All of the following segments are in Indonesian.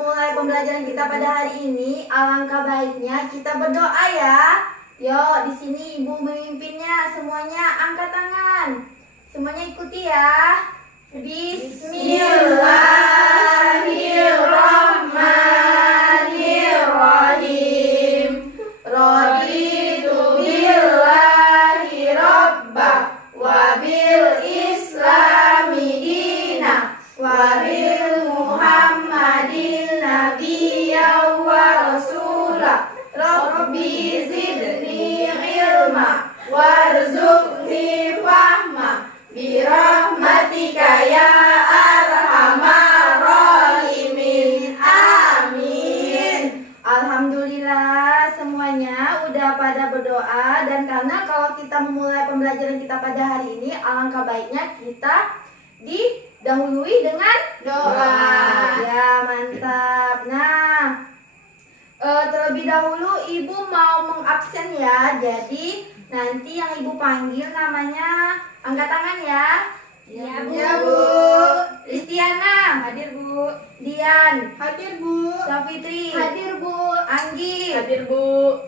memulai pembelajaran kita pada hari ini, alangkah baiknya kita berdoa ya. Yuk, di sini Ibu memimpinnya. Semuanya angkat tangan. Semuanya ikuti ya. Bismillahirrahmanirrahim. Raditu billahi rabba wa bil islami dina wa bil muhammadin nabiyya wa rasula. Rabbi zidni ilma warzuqni fahma birahmatika ya arhamar rahimin. Amin. Alhamdulillah semuanya udah pada berdoa, dan karena kalau kita memulai pembelajaran kita pada hari ini, alangkah baiknya kita didahului dengan doa. Ya, mantap. Nah, terlebih dahulu Ibu mau mengabsen ya. Jadi nanti yang Ibu panggil namanya angkat tangan ya. Ya, Bu. Ya, Bu. Listiana. Hadir, Bu. Dian. Hadir, Bu. Safitri. Hadir, Bu. Anggi. Hadir, Bu.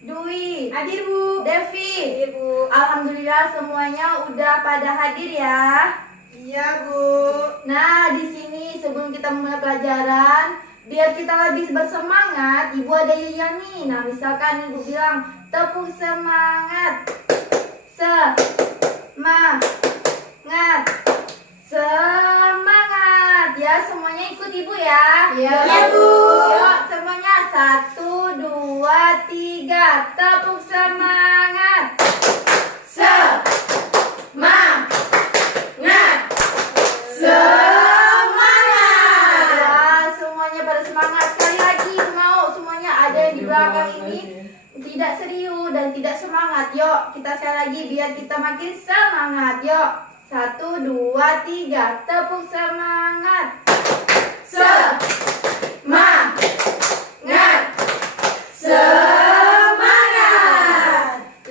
Dwi. Hadir, Bu. Devi. Hadir, Bu. Alhamdulillah semuanya udah pada hadir ya. Iya, Bu. Nah, di sini sebelum kita mulai pelajaran, biar kita lebih bersemangat, Ibu ada yang nih. Nah, misalkan Ibu bilang tepuk semangat. Semangat. Semangat. Ya, semuanya ikut Ibu ya. Iya, Bu. Bu. Yuk, semuanya 1, 2, 3. Tepuk semangat. Semangat. Semangat. Ya, semuanya pada semangat. Sekali lagi mau semuanya ada yang di belakang ini tidak serius dan tidak semangat. Yuk, kita sekali lagi biar kita makin semangat. Yuk, 1, 2, 3. Tepuk semangat. Semangat. Semangat.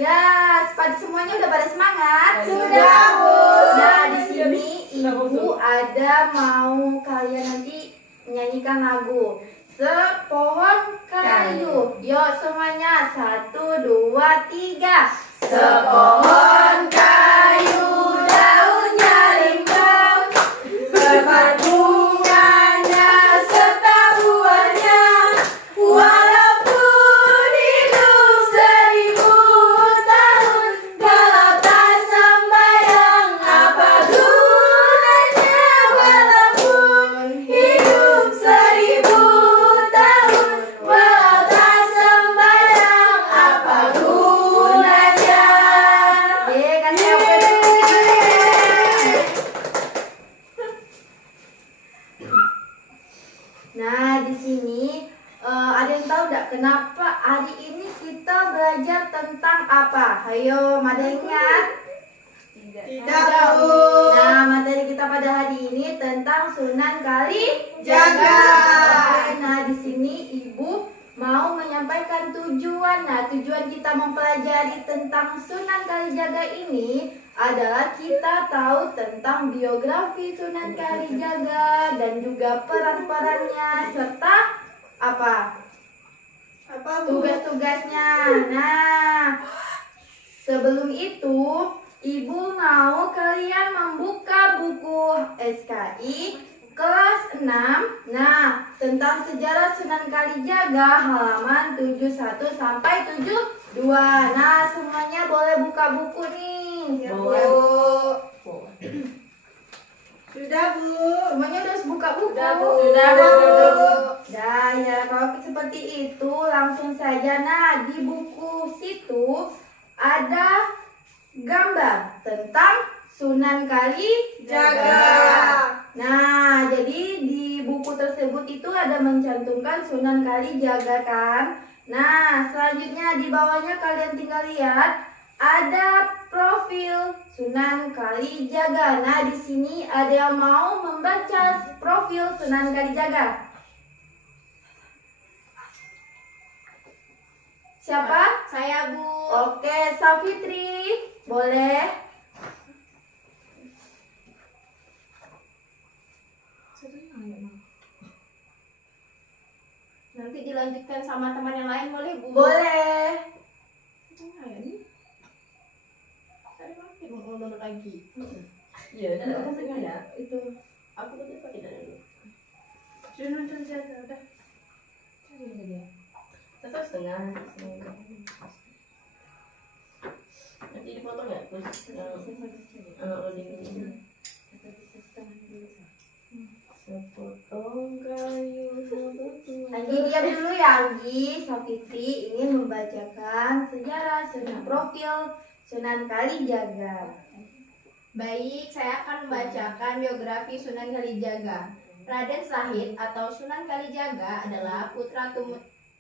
Ya, semuanya udah pada semangat? Sudah, Bu. Nah, di sini Ibu ada mau kalian nanti menyanyikan lagu Sepohon Kayu. Yuk semuanya 1, 2, 3. Sepohon kayu daunnya rimbang, berbunganya serta buahnya, walaupun hidup 1000 tahun, kalau tak sembayang apa gunanya? Walaupun hidup 1000 tahun, walau tak sembayang apa gunanya? Kasih Nah, di sini ada yang tahu nggak kenapa hari ini kita belajar tentang apa? Ayo, ada yang ingat? Tidak, Bu. Nah, materi kita pada hari ini tentang Sunan Kalijaga. Jaga. Nah, di sini Ibu mau menyampaikan tujuan. Nah, tujuan kita mempelajari tentang Sunan Kalijaga ini adalah kita tahu tentang biografi Sunan Kalijaga dan juga peran-perannya serta apa? Apa, Bu? Tugas-tugasnya. Nah, sebelum itu Ibu mau kalian membuka buku SKI kelas 6. Nah, tentang sejarah Sunan Kalijaga halaman 71 sampai 72. Nah, semuanya boleh buka buku nih. Ya, Bu. Sudah, Bu. Semuanya udah buka buku. Sudah, Bu. Sudah, Sudah, Bu. Bu. Dah ya, kalau seperti itu langsung saja. Nah, di buku situ ada gambar tentang Sunan Kalijaga. Nah, jadi di buku tersebut itu ada mencantumkan Sunan Kalijaga kan. Nah, selanjutnya di bawahnya kalian tinggal lihat ada profil Sunan Kalijaga. Nah, di sini ada yang mau membaca profil Sunan Kalijaga? Siapa? Saya, Bu. Oke, Safitri, boleh? Nanti dilanjutkan sama teman yang lain boleh Bu? Boleh. Nah, ini. Saya makin mau ngulur lagi. Iya, dan orang sengaja. Itu. Aku betul pakai dana dulu. Sudah nonton saya udah. Satu setengah. Nanti dipotong ya, terus loading. Sepotong kayu. Anggi diam dulu ya Anggi. Safitri ingin membacakan sejarah Sunan profil Sunan Kalijaga. Baik, saya akan membacakan biografi Sunan Kalijaga. Raden Sahid atau Sunan Kalijaga adalah putra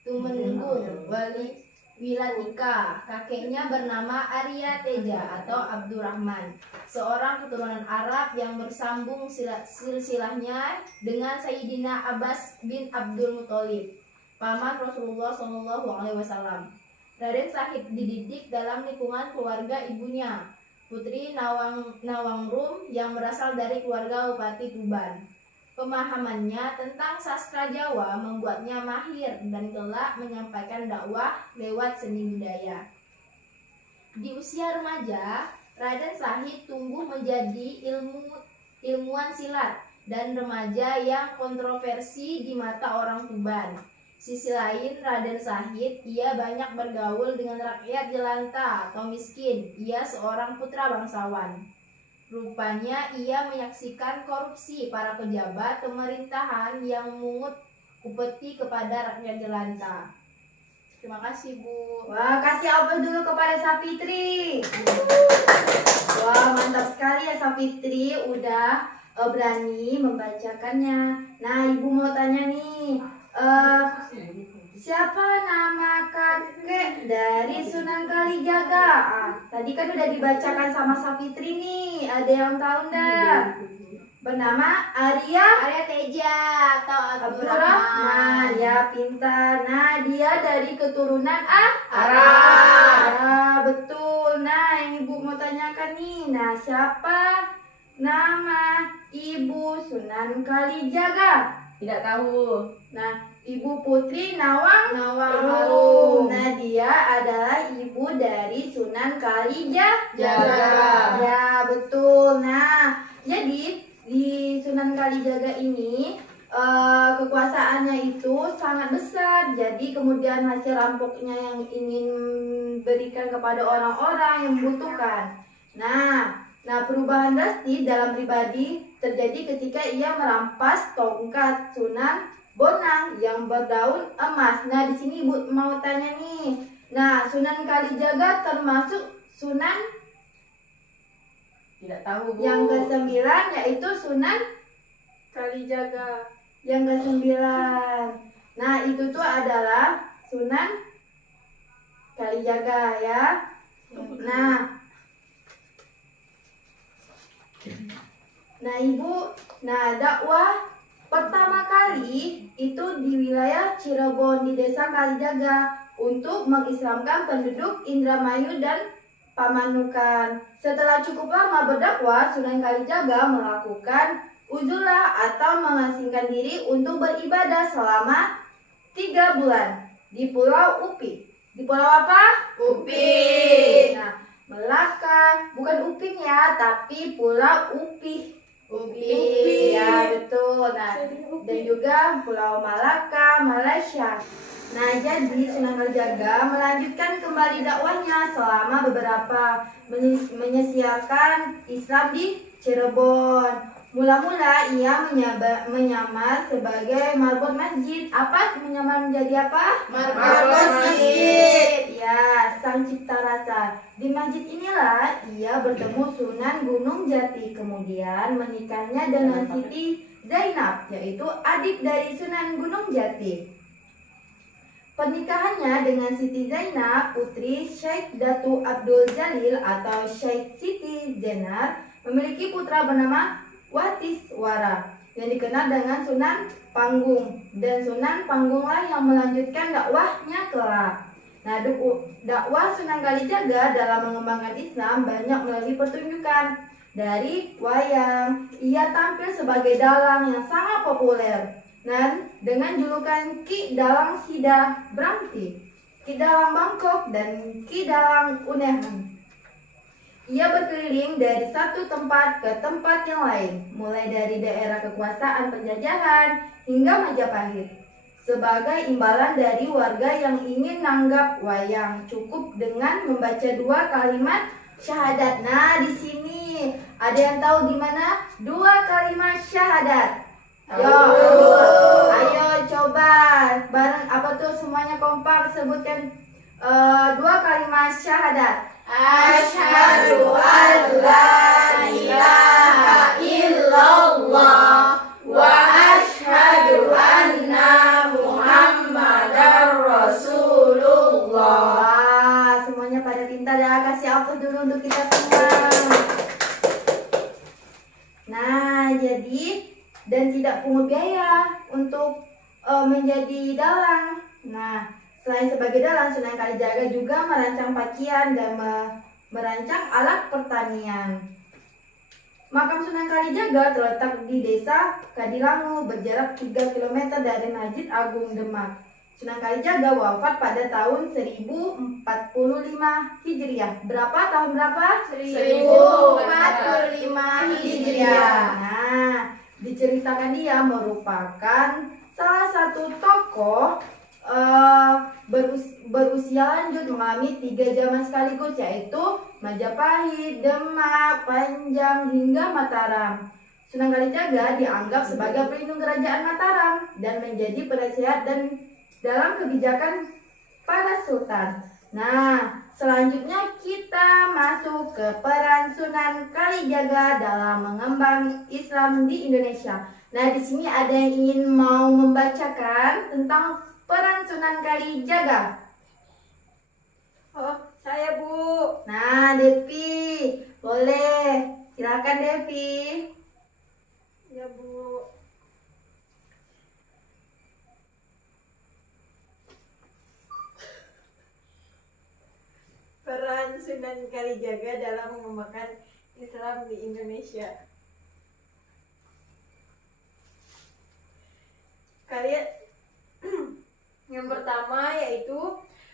Tumenggung Wali Wilatika. Kakeknya bernama Arya Teja atau Abdurrahman, seorang keturunan Arab yang bersambung silsilahnya dengan Sayyidina Abbas bin Abdul Muthalib, paman Rasulullah SAW. Raden Sahid dididik dalam lingkungan keluarga ibunya, Putri Nawangrum yang berasal dari keluarga Bupati Tuban. Pemahamannya tentang sastra Jawa membuatnya mahir dan kelak menyampaikan dakwah lewat seni budaya. Di usia remaja, Raden Sahid tumbuh menjadi ilmuwan silat dan remaja yang kontroversi di mata orang Tuban. Sisi lain, Raden Sahid, ia banyak bergaul dengan rakyat jelanta atau miskin. Ia seorang putra bangsawan. Rupanya ia menyaksikan korupsi para pejabat pemerintahan yang memungut upeti kepada rakyat jelanta. Terima kasih Bu. Wah, kasih aplaus dulu kepada Safitri. Wah, mantap sekali ya Safitri, udah berani membacakannya. Nah, Ibu mau tanya nih, siapa nama kakek dari Sunan Kalijaga? Tadi kan udah dibacakan sama Safitri nih, ada yang tahu enggak? Bernama Arya Teja atau Abdurrahman. Ya, pintar. Nah, dia dari keturunan Arab. Ya, betul. Nah, yang Ibu mau tanyakan nih. Nah, siapa nama Ibu Sunan Kalijaga? Tidak tahu. Nah, Ibu Putri Nawangrum. Nawangrum. Nah, dia adalah ibu dari Sunan Kalijaga. Jaga. Ya, betul. Nah, jadi di Sunan Kalijaga ini kekuasaannya itu sangat besar. Jadi kemudian hasil rampoknya yang ingin berikan kepada orang-orang yang membutuhkan. Nah, perubahan drastis dalam pribadi terjadi ketika ia merampas tongkat Sunan Bonang yang berdaun emas. Nah, di sini Ibu mau tanya nih. Nah, Sunan Kalijaga termasuk Sunan Tidak tahu, Bu. yang ke-9, yaitu Sunan Kalijaga. yang ke-9. Nah, itu tuh adalah Sunan Kalijaga ya. Nah Ibu, dakwah pertama kali itu di wilayah Cirebon di desa Kalijaga untuk mengislamkan penduduk Indramayu dan Pamanukan. Setelah cukup lama berdakwah, Sunan Kalijaga melakukan uzulah atau mengasingkan diri untuk beribadah selama 3 bulan di Pulau Upi. Di pulau apa? Upi. Nah, Melaka, bukan Uping ya, tapi Pulau Upi. Upi. Ya, betul. Nah, dan juga Pulau Malaka, Malaysia. Nah, jadi Sunan Kalijaga melanjutkan kembali dakwahnya selama beberapa menyisiarkan Islam di Cirebon. Mula-mula ia menyamar sebagai marbot masjid. Apa menyamar menjadi apa? Marbot masjid. Ya, sang cipta rasa. Di masjid inilah ia bertemu Sunan Gunung Jati. Kemudian menikahnya dengan Siti Zainab, yaitu adik dari Sunan Gunung Jati. Pernikahannya dengan Siti Zainab, putri Syekh Datu Abdul Jalil atau Syekh Siti Jenar, memiliki putra bernama Watiswara yang dikenal dengan Sunan Panggung, dan Sunan Panggunglah yang melanjutkan dakwahnya kelak. Nah, dakwah Sunan Kalijaga dalam mengembangkan Islam banyak melalui pertunjukan. Dari wayang, ia tampil sebagai dalang yang sangat populer. dan dengan julukan Ki Dalang Sida Bramti, Ki Dalang Bangkok, dan Ki Dalang Unehan. Ia berkeliling dari satu tempat ke tempat yang lain, mulai dari daerah kekuasaan penjajahan hingga Majapahit. Sebagai imbalan dari warga yang ingin nanggap wayang, cukup dengan membaca 2 kalimat syahadat. Nah, di sini ada yang tahu di mana 2 kalimat syahadat? Ayo coba bareng, apa tuh, semuanya kompak sebutkan 2 kalimat syahadat. Asyhadu an la ilaha illallah wa asyhadu anna Muhammadar Rasulullah. Wah, semuanya pada pintar ya. Kasih aplaus dulu untuk kita semua. Nah, jadi dan tidak pungut biaya untuk menjadi dalang. Nah, selain sebagai dalang, Sunan Kalijaga juga merancang pakaian dan merancang alat pertanian. Makam Sunan Kalijaga terletak di Desa Kadilangu, berjarak 3 km dari Masjid Agung Demak. Sunan Kalijaga wafat pada tahun 1045 Hijriah. Berapa? Tahun berapa? 1045 Hijriah. Nah, diceritakan dia merupakan salah satu tokoh berusia lanjut mengalami 3 zaman sekaligus, yaitu Majapahit, Demak, Panjang, hingga Mataram. Sunan Kalijaga dianggap sebagai pelindung kerajaan Mataram dan menjadi penasehat dan dalam kebijakan para sultan. Nah, selanjutnya kita masuk ke peran Sunan Kalijaga dalam mengembang Islam di Indonesia. Nah, di sini ada yang ingin mau membacakan tentang peran Sunan Kalijaga. Oh, saya Bu. Nah, Devi, boleh. Silakan Devi. Ya Bu. Peran Sunan Kalijaga dalam mengembangkan Islam di Indonesia. Yang pertama yaitu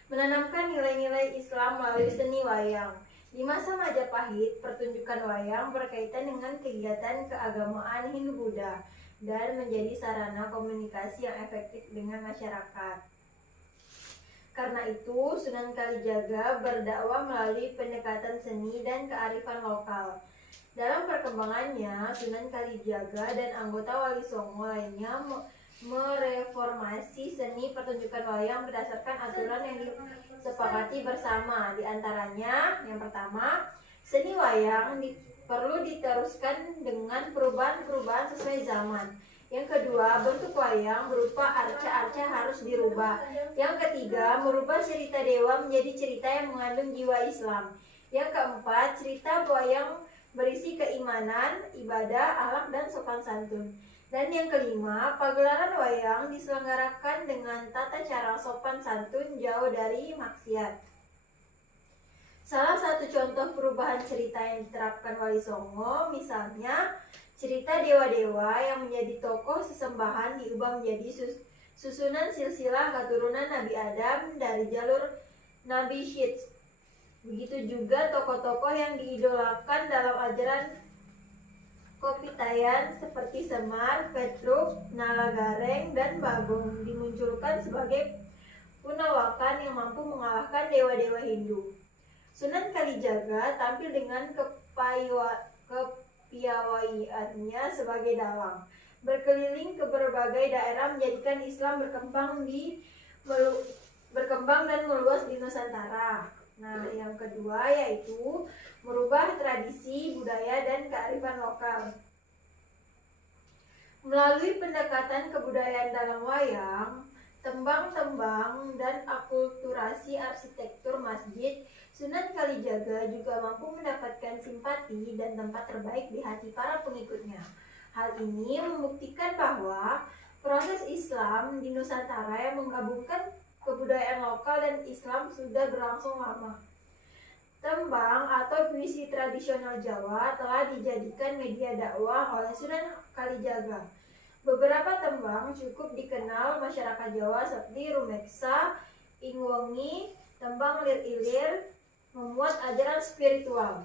menanamkan nilai-nilai Islam melalui seni wayang. Di masa Majapahit, pertunjukan wayang berkaitan dengan kegiatan keagamaan Hindu-Buddha dan menjadi sarana komunikasi yang efektif dengan masyarakat. Karena itu, Sunan Kalijaga berdakwah melalui pendekatan seni dan kearifan lokal. Dalam perkembangannya, Sunan Kalijaga dan anggota Wali Songo lainnya mereformasi seni pertunjukan wayang berdasarkan aturan yang disepakati bersama. Di antaranya, yang pertama, seni wayang perlu diteruskan dengan perubahan-perubahan sesuai zaman. Yang kedua, bentuk wayang berupa arca-arca harus dirubah. Yang ketiga, merubah cerita dewa menjadi cerita yang mengandung jiwa Islam. Yang keempat, cerita wayang berisi keimanan, ibadah, akhlak, dan sopan santun. Dan yang kelima, pagelaran wayang diselenggarakan dengan tata cara sopan santun, jauh dari maksiat. Salah satu contoh perubahan cerita yang diterapkan Wali Songo, misalnya cerita dewa-dewa yang menjadi tokoh sesembahan diubah menjadi susunan silsilah keturunan Nabi Adam dari jalur Nabi Syed. Begitu juga tokoh-tokoh yang diidolakan dalam ajaran Kopitayan seperti Semar, Petruk, Nalagareng, dan Bagong dimunculkan sebagai punawakan yang mampu mengalahkan dewa-dewa Hindu. Sunan Kalijaga tampil dengan kepiawaiannya sebagai dalang, berkeliling ke berbagai daerah menjadikan Islam berkembang dan meluas di Nusantara. Nah, yang kedua yaitu merubah tradisi, budaya, dan kearifan lokal. Melalui pendekatan kebudayaan dalam wayang, tembang-tembang, dan akulturasi arsitektur masjid, Sunan Kalijaga juga mampu mendapatkan simpati dan tempat terbaik di hati para pengikutnya. Hal ini membuktikan bahwa proses Islam di Nusantara yang menggabungkan kebudayaan lokal dan Islam sudah berlangsung lama. Tembang atau puisi tradisional Jawa telah dijadikan media dakwah oleh Sunan Kalijaga. Beberapa tembang cukup dikenal masyarakat Jawa seperti rumeksa, ingwengi, tembang lir-ilir, memuat ajaran spiritual.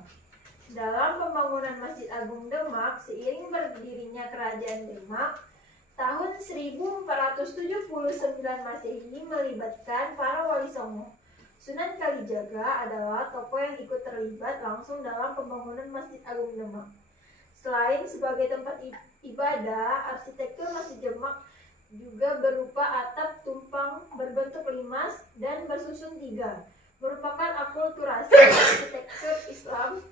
Dalam pembangunan Masjid Agung Demak, seiring berdirinya Kerajaan Demak, tahun 1479 Masehi melibatkan para wali songo. Sunan Kalijaga adalah tokoh yang ikut terlibat langsung dalam pembangunan Masjid Agung Demak. Selain sebagai tempat ibadah, arsitektur Masjid Demak juga berupa atap tumpang berbentuk limas dan bersusun tiga, merupakan akulturasi arsitektur Islam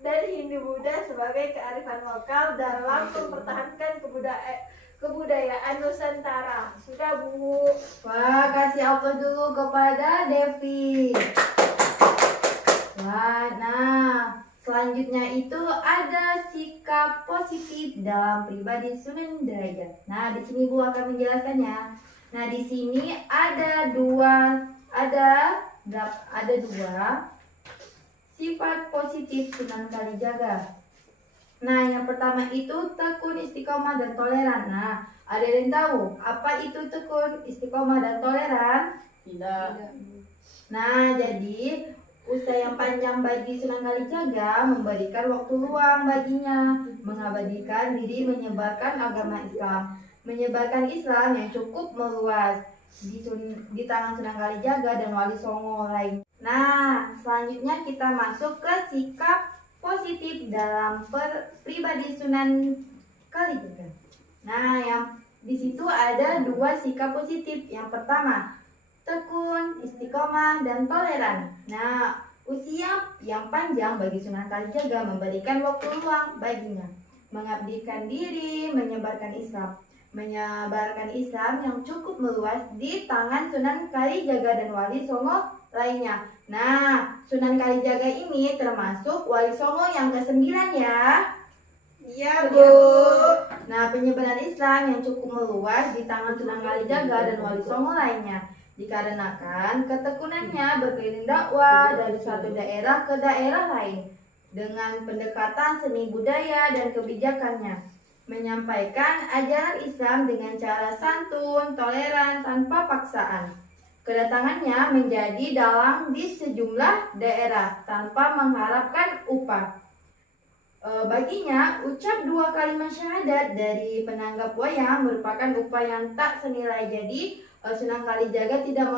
dan Hindu-Buddha sebagai kearifan lokal dalam mempertahankan kebudayaan Nusantara. Sudah, Bu. Wah, kasih apa dulu kepada Devi. Wah, nah selanjutnya itu ada sikap positif dalam pribadi Sunan Derajat. Nah, di sini Bu akan menjelaskannya. Nah, di sini ada dua sifat positif Sunan Kalijaga. Nah, yang pertama itu tekun, istiqomah, dan toleran. Nah, ada yang tahu apa itu tekun, istiqomah, dan toleran? Tidak. Nah, jadi usaha yang panjang bagi Sunan Kalijaga memberikan waktu luang baginya, mengabadikan diri menyebarkan agama Islam, menyebarkan Islam yang cukup meluas di tangan Sunan Kalijaga dan Wali Songo lain. Nah, selanjutnya kita masuk ke sikap positif dalam pribadi Sunan Kalijaga. Nah, yang di situ ada dua sikap positif. Yang pertama, tekun, istiqomah, dan toleran. Nah, usia yang panjang bagi Sunan Kalijaga memberikan waktu luang baginya, mengabdikan diri, menyebarkan Islam yang cukup meluas di tangan Sunan Kalijaga dan Wali Songo lainnya. Nah, Sunan Kalijaga ini termasuk Wali Songo yang ke-9 ya. Iya, Bu. Nah, penyebaran Islam yang cukup meluas di tangan Sunan Kalijaga dan Wali Songo lainnya dikarenakan ketekunannya berkeliling dakwah dari satu daerah ke daerah lain dengan pendekatan seni budaya dan kebijakannya, menyampaikan ajaran Islam dengan cara santun, toleran, tanpa paksaan. Kedatangannya menjadi dalang di sejumlah daerah tanpa mengharapkan upah. Baginya, ucap 2 kalimat syahadat dari penanggap wayang merupakan upah yang tak senilai. Jadi, Sunan Kalijaga tidak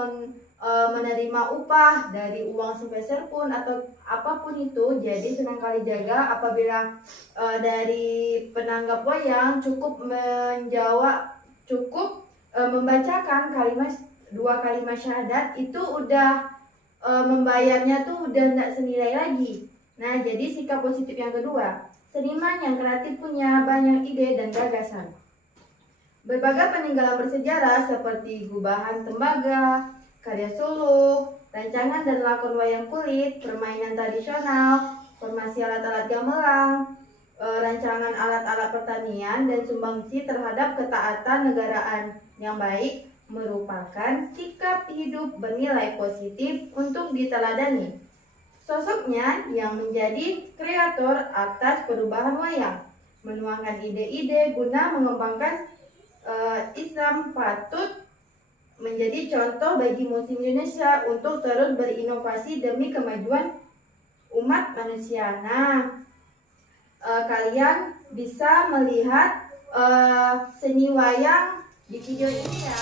menerima upah dari uang sepeser pun atau apapun itu. Jadi, Sunan Kalijaga apabila dari penanggap wayang cukup membacakan 2 kalimat syahadat, itu udah membayarnya tuh udah tidak senilai lagi. Nah, jadi sikap positif yang kedua, seniman yang kreatif punya banyak ide dan gagasan. Berbagai peninggalan bersejarah seperti gubahan tembaga, karya suluk, rancangan dan lakon wayang kulit, permainan tradisional, formasi alat-alat gamelan, rancangan alat-alat pertanian, dan sumbangsi terhadap ketaatan negaraan yang baik merupakan sikap hidup bernilai positif untuk diteladani. Sosoknya yang menjadi kreator atas perubahan wayang, menuangkan ide-ide guna mengembangkan Islam patut menjadi contoh bagi Muslim Indonesia untuk terus berinovasi demi kemajuan umat manusia. Nah, kalian bisa melihat seni wayang di video ini ya.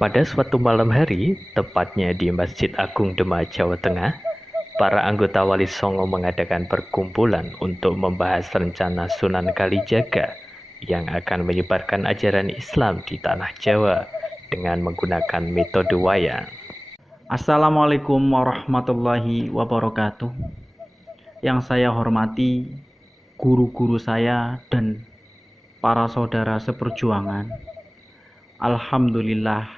Pada suatu malam hari, tepatnya di Masjid Agung Demak, Jawa Tengah, para anggota Wali Songo mengadakan perkumpulan untuk membahas rencana Sunan Kalijaga yang akan menyebarkan ajaran Islam di tanah Jawa dengan menggunakan metode wayang. Assalamualaikum warahmatullahi wabarakatuh. Yang saya hormati guru-guru saya dan para saudara seperjuangan. Alhamdulillah,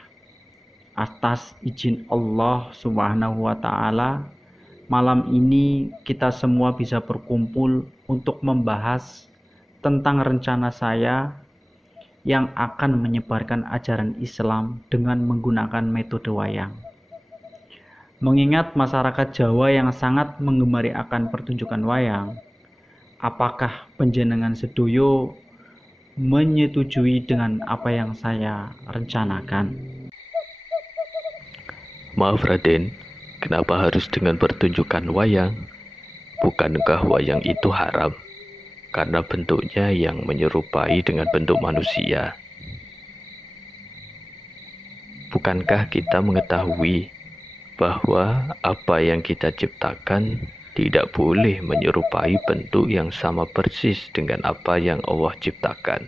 atas izin Allah Subhanahu wa Ta'ala, malam ini kita semua bisa berkumpul untuk membahas tentang rencana saya yang akan menyebarkan ajaran Islam dengan menggunakan metode wayang. Mengingat masyarakat Jawa yang sangat menggemari akan pertunjukan wayang, apakah panjenengan sedoyo menyetujui dengan apa yang saya rencanakan? Maaf Raden, kenapa harus dengan pertunjukan wayang? Bukankah wayang itu haram? Karena bentuknya yang menyerupai dengan bentuk manusia. Bukankah kita mengetahui bahwa apa yang kita ciptakan tidak boleh menyerupai bentuk yang sama persis dengan apa yang Allah ciptakan?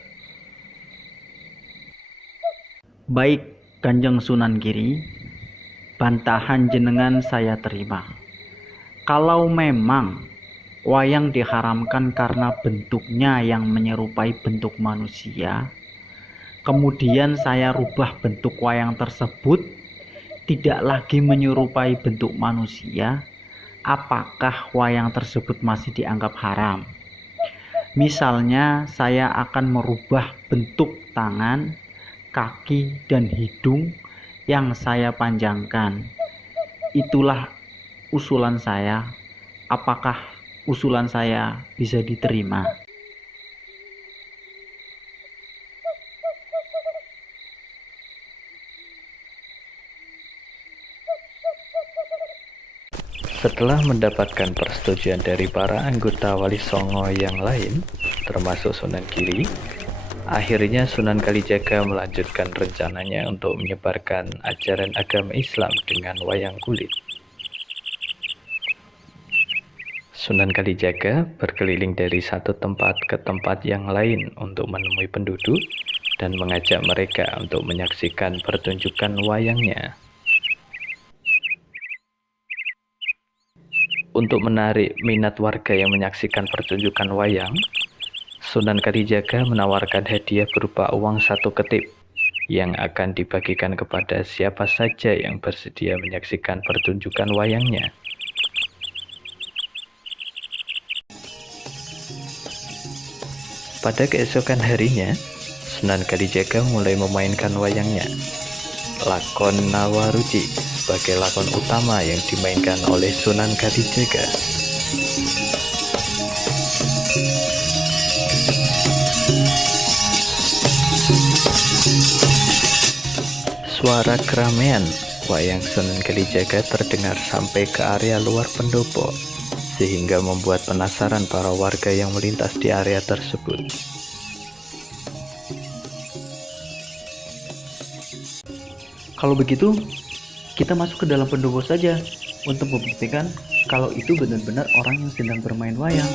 Baik, Kanjeng Sunan Giri, bantahan jenengan saya terima. Kalau memang wayang diharamkan karena bentuknya yang menyerupai bentuk manusia, kemudian saya rubah bentuk wayang tersebut tidak lagi menyerupai bentuk manusia, apakah wayang tersebut masih dianggap haram? Misalnya saya akan merubah bentuk tangan, kaki, dan hidung yang saya panjangkan. Itulah usulan saya. Apakah usulan saya bisa diterima? Setelah mendapatkan persetujuan dari para anggota Wali Songo yang lain, termasuk Sunan Giri, akhirnya Sunan Kalijaga melanjutkan rencananya untuk menyebarkan ajaran agama Islam dengan wayang kulit. Sunan Kalijaga berkeliling dari satu tempat ke tempat yang lain untuk menemui penduduk dan mengajak mereka untuk menyaksikan pertunjukan wayangnya. Untuk menarik minat warga yang menyaksikan pertunjukan wayang, Sunan Kalijaga menawarkan hadiah berupa uang 1 ketip yang akan dibagikan kepada siapa saja yang bersedia menyaksikan pertunjukan wayangnya. Pada keesokan harinya, Sunan Kalijaga mulai memainkan wayangnya. Lakon Nawaruci sebagai lakon utama yang dimainkan oleh Sunan Kalijaga. Suara keramaian wayang Sunan Kalijaga terdengar sampai ke area luar pendopo, sehingga membuat penasaran para warga yang melintas di area tersebut. Kalau begitu, kita masuk ke dalam pendopo saja untuk membuktikan kalau itu benar-benar orang yang sedang bermain wayang.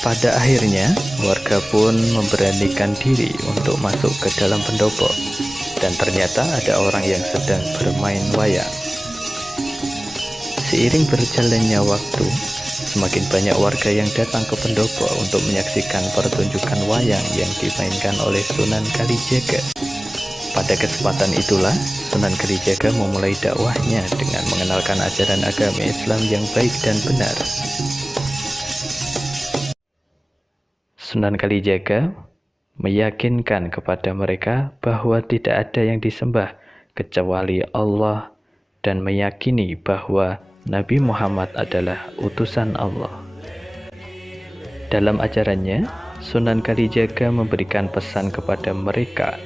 Pada akhirnya, warga pun memberanikan diri untuk masuk ke dalam pendopo, dan ternyata ada orang yang sedang bermain wayang. Seiring berjalannya waktu, semakin banyak warga yang datang ke pendopo untuk menyaksikan pertunjukan wayang yang dimainkan oleh Sunan Kalijaga. Pada kesempatan itulah, Sunan Kalijaga memulai dakwahnya dengan mengenalkan ajaran agama Islam yang baik dan benar. Sunan Kalijaga meyakinkan kepada mereka bahwa tidak ada yang disembah kecuali Allah dan meyakini bahwa Nabi Muhammad adalah utusan Allah. Dalam ajarannya, Sunan Kalijaga memberikan pesan kepada mereka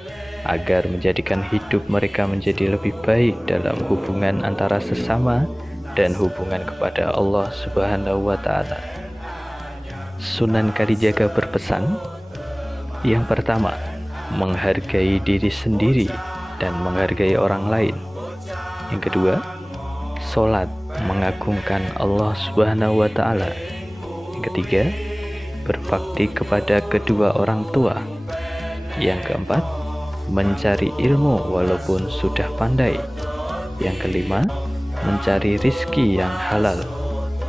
agar menjadikan hidup mereka menjadi lebih baik dalam hubungan antara sesama dan hubungan kepada Allah Subhanahu wa Ta'ala. Sunan Kalijaga berpesan, yang pertama, menghargai diri sendiri dan menghargai orang lain. Yang kedua, sholat mengagungkan Allah Subhanahu wa Ta'ala. Yang ketiga, berbakti kepada kedua orang tua. Yang keempat, mencari ilmu walaupun sudah pandai. Yang kelima, mencari rizki yang halal.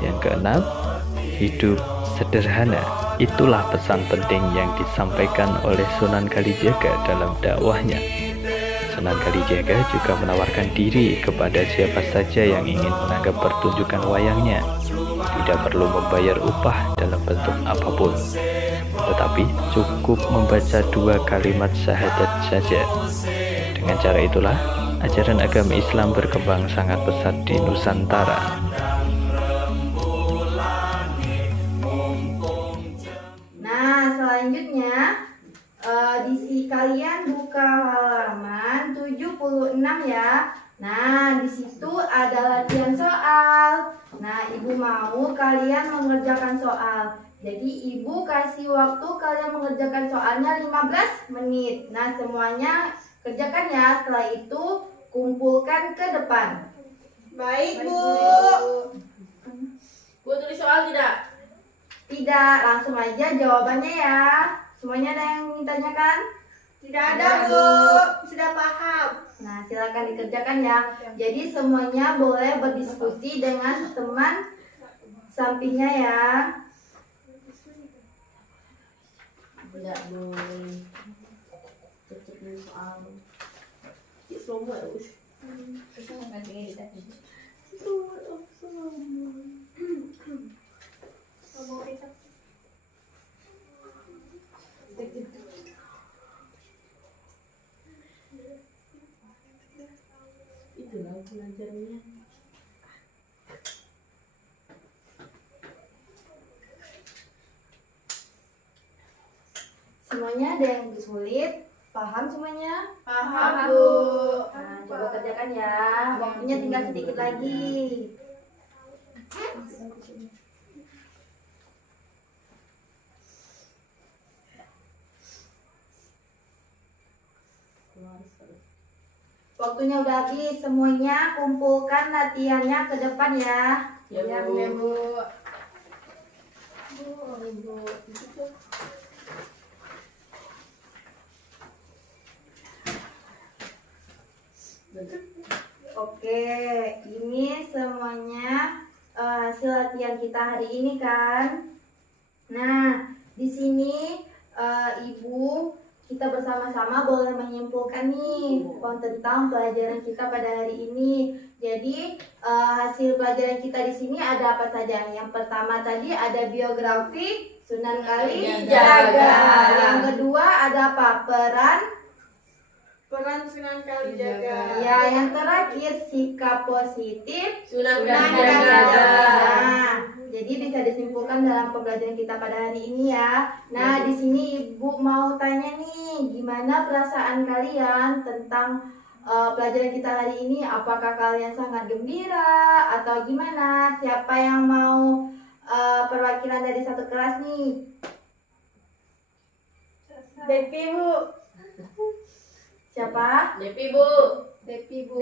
Yang keenam, hidup sederhana. Itulah pesan penting yang disampaikan oleh Sunan Kalijaga dalam dakwahnya. Sunan Kalijaga juga menawarkan diri kepada siapa saja yang ingin menanggap pertunjukan wayangnya. Tidak perlu membayar upah dalam bentuk apapun, tetapi cukup membaca 2 kalimat syahadat saja. Dengan cara itulah, ajaran agama Islam berkembang sangat pesat di Nusantara. Nah, selanjutnya kalian buka halaman 76 ya. Nah, di situ ada latihan soal. Nah, Ibu mau kalian mengerjakan soal. Jadi Ibu kasih waktu kalian mengerjakan soalnya 15 menit. Nah, semuanya kerjakan ya. Setelah itu kumpulkan ke depan. Baik, Bu. Bu tulis soal tidak? Tidak, langsung aja jawabannya ya. Semuanya ada yang ditanyakan? Tidak ada, Bu. Sudah paham. Nah, silakan dikerjakan ya. Jadi semuanya boleh berdiskusi dengan teman sampingnya ya. Tidak boleh. Cek dulu soal. Ya semua ya. Itulah pelajarannya. Semuanya ada yang sulit? Paham semuanya? Paham, Bu. Nah, coba kerjakan ya. Waktunya tinggal sedikit lagi. Waktunya udah habis. Semuanya kumpulkan latihannya ke depan ya. Ya, Bu. Oke, ini semuanya hasil latihan kita hari ini kan. Nah, di sini Ibu kita bersama-sama boleh menyimpulkan nih tentang pelajaran kita pada hari ini. Jadi hasil pelajaran kita di sini ada apa saja? Yang pertama tadi ada biografi Sunan Kalijaga. Yang kedua ada apa? Peran Sunan Kalijaga. Ya, yang terakhir sikap positif Sunan Kalijaga. Nah, jadi bisa disimpulkan dalam pembelajaran kita pada hari ini ya. Nah, di sini Ibu mau tanya nih, gimana perasaan kalian tentang pelajaran kita hari ini? Apakah kalian sangat gembira atau gimana? Siapa yang mau perwakilan dari satu kelas nih? Depi, Bu. Siapa? Depi, Bu. Depi, Bu.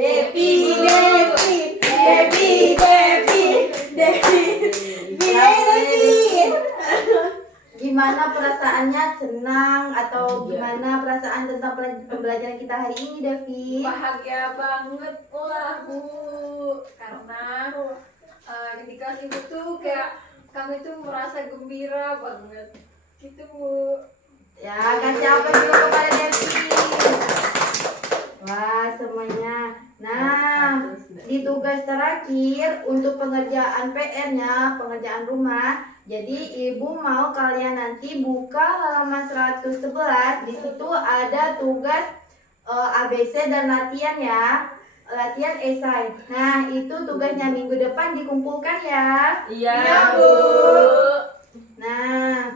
Gimana perasaannya? Senang atau gimana perasaan tentang pembelajaran kita hari ini, Devi? Bahagia banget lah, Bu. Karena ketika sibuk tuh kayak kami tuh merasa gembira banget. Gitu, Bu. Ya, kasih apa dulu kepada Devi? Wah, semuanya. Nah, di tugas terakhir untuk pengerjaan PR-nya, pengerjaan rumah. Jadi Ibu mau kalian nanti buka halaman 111. Di situ ada tugas ABC dan latihan ya. Latihan esai. Nah, itu tugasnya minggu depan dikumpulkan ya. Iya, Bu. Nah,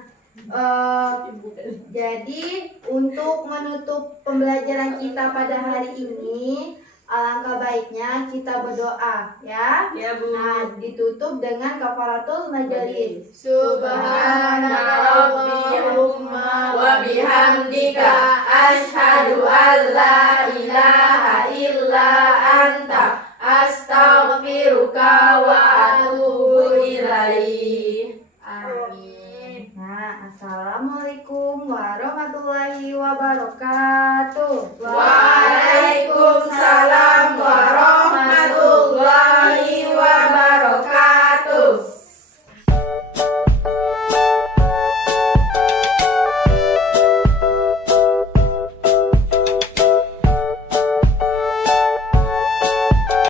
jadi untuk menutup pembelajaran kita pada hari ini, alangkah baiknya kita berdoa ya. Ya, Bu. Nah, ditutup dengan kafaratul majelis. Subhanallahumma wa bihamdika asyhadu an la ilaha illa anta astaghfiruka wa atubu ilaik. Amin. Nah, assalamualaikum warahmatullahi wabarakatuh. Waalaikumsalam